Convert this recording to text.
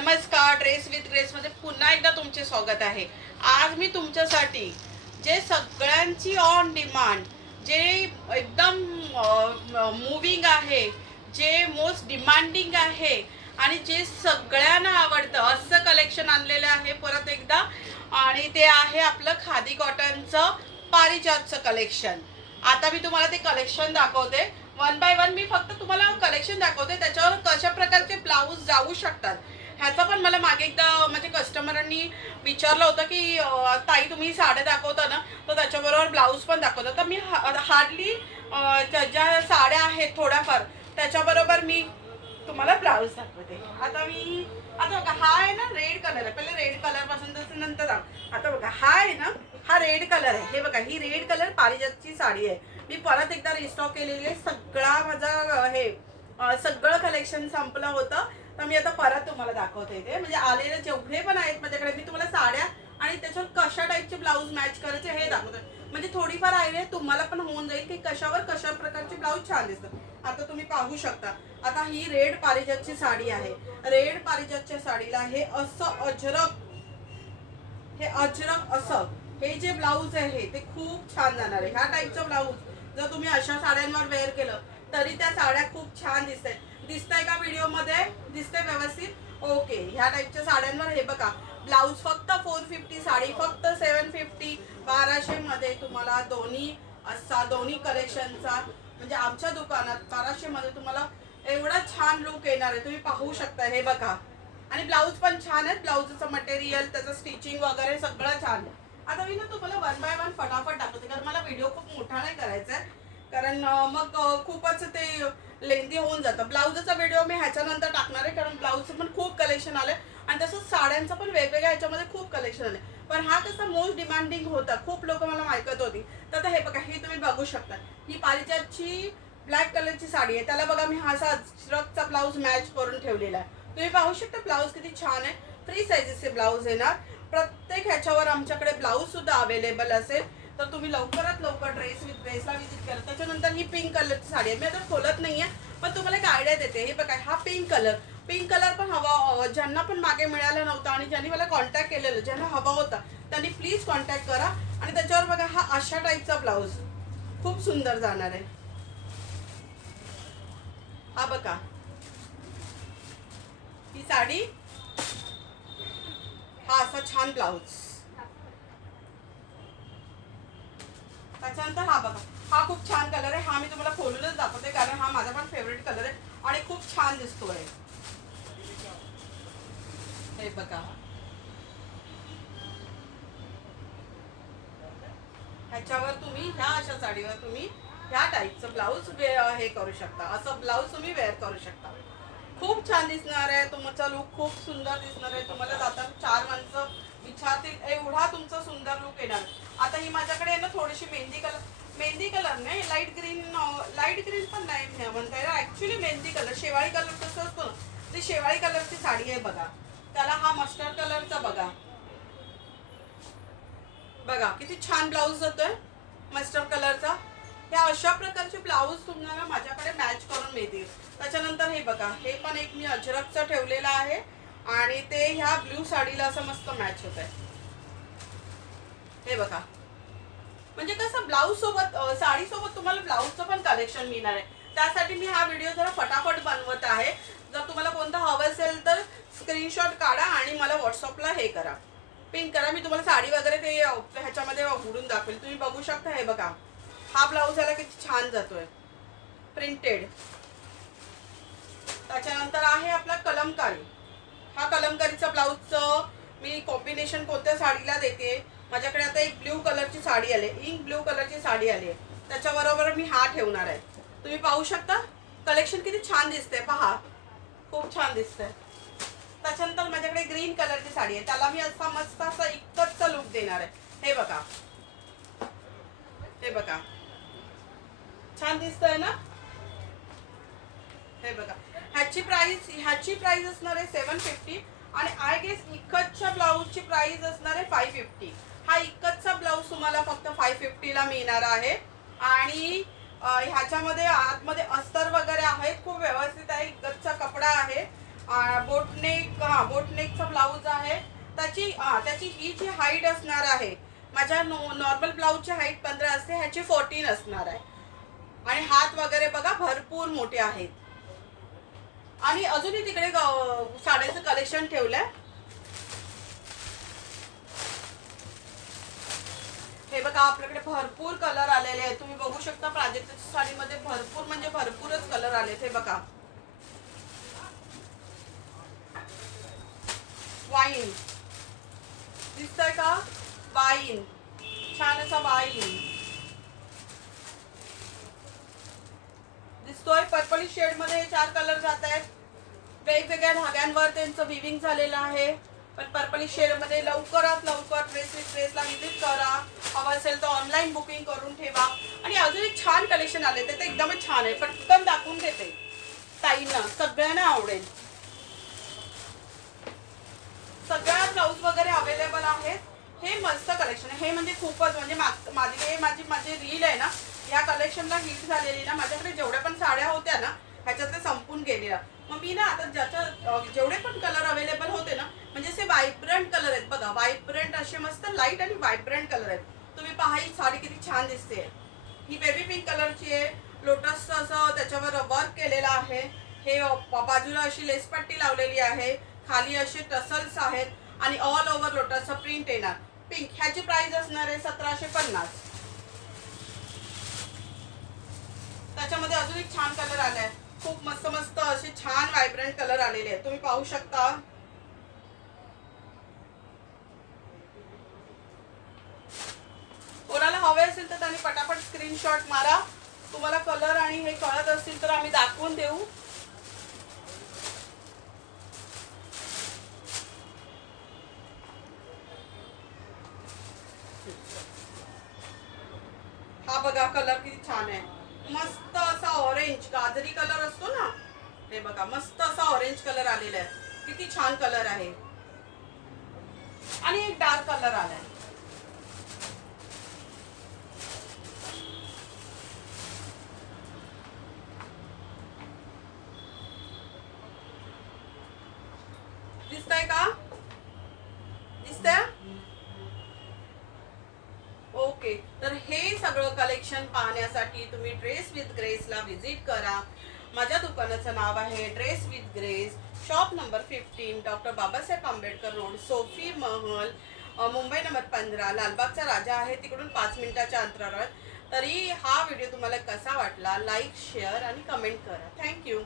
नमस्कार, dress with grace मध्ये पुन्हा एकदा तुमचे स्वागत आहे। आज मी तुमच्यासाठी जे सगळ्यांची ऑन डिमांड, जे एकदम मूविंग आहे, जे मोस्ट डिमांडिंग आहे आणि जे सगळ्यांना आवडतं असं कलेक्शन आणलेलं आहे परत एकदा। आणि ते आहे आपलं खादी कॉटनचं पारिजातचं कलेक्शन। आता मी तुम्हाला ते कलेक्शन दाखवते वन बाय वन। मी फक्त तुम्हाला कलेक्शन दाखवते, त्याच्यावर कशा प्रकारचे ब्लाऊज जाऊ शकतात ह्याचा पण मला मागे एकदा म्हणजे कस्टमरांनी विचारलं होतं की ताई तुम्ही साड्या दाखवता ना, तर त्याच्याबरोबर ब्लाऊज पण दाखवता। तर मी हार्डली ज्या साड्या आहेत थोड्याफार त्याच्याबरोबर मी तुम्हाला ब्लाऊज दाखवते। आता बघा, हा आहे ना रेड कलर आहे। पहिले रेड कलर पासून तसं नंतर आता बघा, हा आहे ना, हा रेड कलर आहे। हे बघा, ही रेड कलर पारिजातची साडी आहे। मी परत एकदा रिस्टॉक केलेली आहे। सगळा माझा सगळं कलेक्शन संपलं होतं, तर मी आता परत तुम्हाला दाखवते ते। म्हणजे आलेले जेवढे पण आहेत माझ्याकडे, मी तुम्हाला साड्या आणि त्याच्यावर कशा टाईपचे ब्लाऊज मॅच करायचे हे दाखवते। म्हणजे थोडीफार आयडिया तुम्हाला पण होऊन जाईल की कशावर कशा प्रकारचे ब्लाऊज छान दिसतात। आता तुम्ही पाहू शकता, आता ही रेड पारिजातची साडी आहे। रेड पारिजातच्या साडीला हे असं अजरक, हे अजरक असं हे जे ब्लाऊज आहे ते खूप छान जाणार आहे। ह्या टाईपचं ब्लाऊज जर तुम्ही अशा साड्यांवर वेअर केलं तरी त्या साड्या खूप छान दिसतंय का व्हिडिओ मध्ये? दिसतंय व्यवस्थित? ओके। ह्या टाईपच्या साड्यांवर हे बघा, ब्लाऊज फक्त 450, साडी फक्त 750, 1200 मध्ये तुम्हाला दोन्ही असा दोन्ही कलेक्शनचा म्हणजे आमच्या दुकानात 1200 मध्ये तुम्हाला एवढा छान लुक येणार आहे। तुम्ही पाहू शकता, हे बघा। आणि ब्लाऊज पण छान आहे, ब्लाऊजचं मटेरियल, त्याचं स्टिचिंग वगैरे सगळं छान आहे। आता मी ना तुम्हाला वन बाय वन फटाफट दाखवते, कारण मला व्हिडिओ खूप मोठा नाही करायचा आहे, कारण मग खूपच ते लेंदी होऊन जातं। ब्लाऊजचा व्हिडिओ मी ह्याच्यानंतर टाकणार आहे, कारण ब्लाऊजचं पण खूप कलेक्शन आलं आणि तसंच साड्यांचं पण वेगवेगळ्या ह्याच्यामध्ये खूप कलेक्शन आले। पण हा कसा मोस्ट डिमांडिंग होता, खूप लोक मला माहिती होती। तर आता हे बघा, हे तुम्ही बघू शकता, ही पारिजातची ब्लॅक कलरची साडी आहे। त्याला बघा, मी हा असा अजरकचा ब्लाऊज मॅच करून ठेवलेला आहे। तुम्ही पाहू शकता ब्लाऊज किती छान आहे। फ्री साईजेसचे ब्लाऊज येणार प्रत्येक ह्याच्यावर। आमच्याकडे ब्लाऊज सुद्धा अवेलेबल असेल, तर तुम्ही लवकरात लवकर ड्रेस विथ ग्रेसला विजिट करा। त्याच्यानंतर ही पिंक कलरची साडी आहे। मी आता खोलत नाहीये, पण तुम्हाला एक आयडिया देते। हे बघा, हा पिंक कलर पण हवा, ज्यांना पण मागे मिळाला नव्हता आणि ज्यांनी मला कॉन्टॅक्ट केलेलं, ज्यांना हवा होता त्यांनी प्लीज कॉन्टॅक्ट करा। आणि त्याच्यावर बघा, हा अशा टाईपचा ब्लाऊज खूप सुंदर जाणार आहे। हा बघा, ही साडी, हा असा छान ब्लाऊज। त्याच्यानंतर हा बघा, हा खूप छान कलर आहे। हा मी तुम्हाला खोलूनच दाखवते, कारण हा माझा पण फेवरेट कलर आहे आणि खूप छान दिसतोय। हे बघा, ह्याच्यावर तुम्ही ह्या अशा साडीवर तुम्ही ह्या टाईपचं ब्लाऊज हे करू शकता। असं ब्लाऊज तुम्ही वेअर करू शकता, खूप छान दिसणार आहे। तुमचा लुक खूप सुंदर दिसणार आहे। तुम्हाला जाताना 4 माणसं विचारतील एवढा तुमचा सुंदर लुक येणार। आता ही माझ्याकडे आहे ना थोडीशी मेहंदी कलर नाही, लाईट ग्रीन पण नाही म्हणता येईल, ऍक्च्युली मेहंदी कलर, शेवाळी कलर कसं असतो ना, ती शेवाळी कलरची साडी आहे बघा। त्याला हा मस्टर्ड कलरचा बघा, बघा किती छान ब्लाऊज जातोय मस्टर्ड कलरचा। ह्या अशा प्रकारचे ब्लाऊज तुम्हाला माझ्याकडे मॅच करून मिळतील। त्याच्यानंतर हे बघा, हे पण एक मी अजरकचं ठेवलेलं आहे आणि ते ह्या ब्ल्यू साडीला असं मस्त मॅच होत आहे। हे बघा, म्हणजे कसं ब्लाऊज सोबत, साडी सोबत तुम्हाला ब्लाऊजचं पण कलेक्शन मिळणार आहे। त्यासाठी मी हा व्हिडिओ जरा फटाफट बनवत आहे। जर तुम्हाला कोणता हवं असेल तर स्क्रीनशॉट काढा आणि मला व्हॉट्सअपला हे करा, पिन करा। मी तुम्हाला साडी वगैरे ते ह्याच्यामध्ये उघडून दाखवेल। तुम्ही बघू शकता, हे बघा, हा ब्लाऊज याला किती छान जातोय, प्रिंटेड। त्याच्यानंतर आहे आपला कलमकारी। हा कलमकारीचा ब्लाऊजचं मी कॉम्बिनेशन कोणत्या साडीला देते, माझ्याकडे आता एक ब्ल्यू कलरची साडी आली, इंक ब्ल्यू कलरची साडी आली आहे, त्याच्याबरोबर मी हा ठेवणार आहे। तुम्ही पाहू शकता कलेक्शन किती छान दिसते, पहा खूप छान दिसतंय। त्याच्यानंतर माझ्याकडे ग्रीन कलरची साडी आहे, त्याला मी असा मस्त असा इतकंच लुक देणार आहे। हे बघा, हे बघा, छान दिसतंय ना? हे बघा, ह्याची प्राइस असणार आहे 750 आणि आय गेस इकतच्या ब्लाऊजची प्राइस असणार आहे 550। हा इकतचा ब्लाऊज तुम्हाला फक्त 550 ला मिळणार आहे। आणि ह्याच्यामध्ये आतमध्ये अस्तर वगैरे आहेत, खूप व्यवस्थित आहे, इकतचा कपडा आहे। बोटनेक त्याची ही जी हाईट असणार आहे, माझ्या नॉर्मल ब्लाऊजची हाईट 15 असते, ह्याची 14 असणार आहे. आणि हात वगैरे बघा भरपूर मोठे आहेत. आणि अजूनही तिकडे साड्याचं कलेक्शन ठेवलंय. हे बघा आपल्याकडे भरपूर कलर आलेले आहेत. तुम्ही बघू शकता प्राजक्ताच्या साडीमध्ये भरपूर म्हणजे भरपूरच कलर आलेत. हे बघा वाईन दिसतंय का? वाईन, छान असा वाईन दिसतोय. पर्पल शेड मध्ये 4 कलर जात आहेत. वेगवेगळ्या धाग्यांवर त्यांचं विविंग झालेलं आहे. पण पर्पल शेड मध्ये लवकरात लवकर ड्रेसला विजिट करा. हवं असेल तर ऑनलाईन बुकिंग करून ठेवा. आणि अजून एक छान कलेक्शन आले ते एकदमच छान आहे. पटकन दाखवून देते ताईंना, सगळ्यांना आवडेल. सगळ्या ब्लाऊज वगैरे अवेलेबल आहेत. हे मस्त कलेक्शन आहे. हे म्हणजे खूपच म्हणजे माझी रील आहे ना, या कलेक्शनला हिट झालेली ना. माझ्याकडे जेवढ्या पण साड्या होत्या ना ह्याच्यातले संपून गेलेल्या. मग मी ना आता जेवढे पण कलर अवेलेबल होते ना, म्हणजे असे व्हायब्रंट कलर आहेत बघा. व्हायब्रंट असे मस्त लाईट आणि व्हायब्रंट कलर आहेत. तुम्ही पहा ही साडी किती छान दिसते. ही बेबी पिंक कलरची आहे. लोटसचं असं त्याच्यावर वर्क केलेलं आहे. हे बाजूला अशी लेसपट्टी लावलेली आहे. खाली असे टसल्स आहेत आणि ऑल ओव्हर लोटसचा प्रिंट येणार. पिंक ह्याची प्राइस असणार आहे 1750. त्याच्यामध्ये अजून एक छान कलर आलाय. खूप मस्त मस्त असे छान व्हायब्रंट कलर आलेले आहेत. तुम्ही पाहू शकता. कोणाला हवे असेल तर त्यांनी पटापट स्क्रीनशॉट मारा. तुम्हाला कलर आणि हे कळत असतील तर आम्ही दाखवून देऊ. हा बघा कलर किती छान आहे. मस्त असा ऑरेंज गाजरी कलर असतो ना, हे बघा मस्त असा ऑरेंज कलर आलेला आहे. किती छान कलर आहे. आणि एक डार्क कलर आलाय. दिसतंय का? दिसतंय? ओके. तर हे सगळं कलेक्शन पाहण्यासाठी तुम्ही ड्रेस विथ ग्रेसला व्हिजिट करा. माझ्या दुकानाचं नाव आहे dress with grace. Shop number 15, doctor Babasaheb Ambedkar road, Sophie Mahal, Mumbai number 15. लालबागचा राजा आहे तिकडून 5 मिनिटाच्या अंतरावर. तरी हा व्हिडिओ तुम्हाला कसा वाटला, लाईक शेअर आणि कमेंट करा. थँक्यू.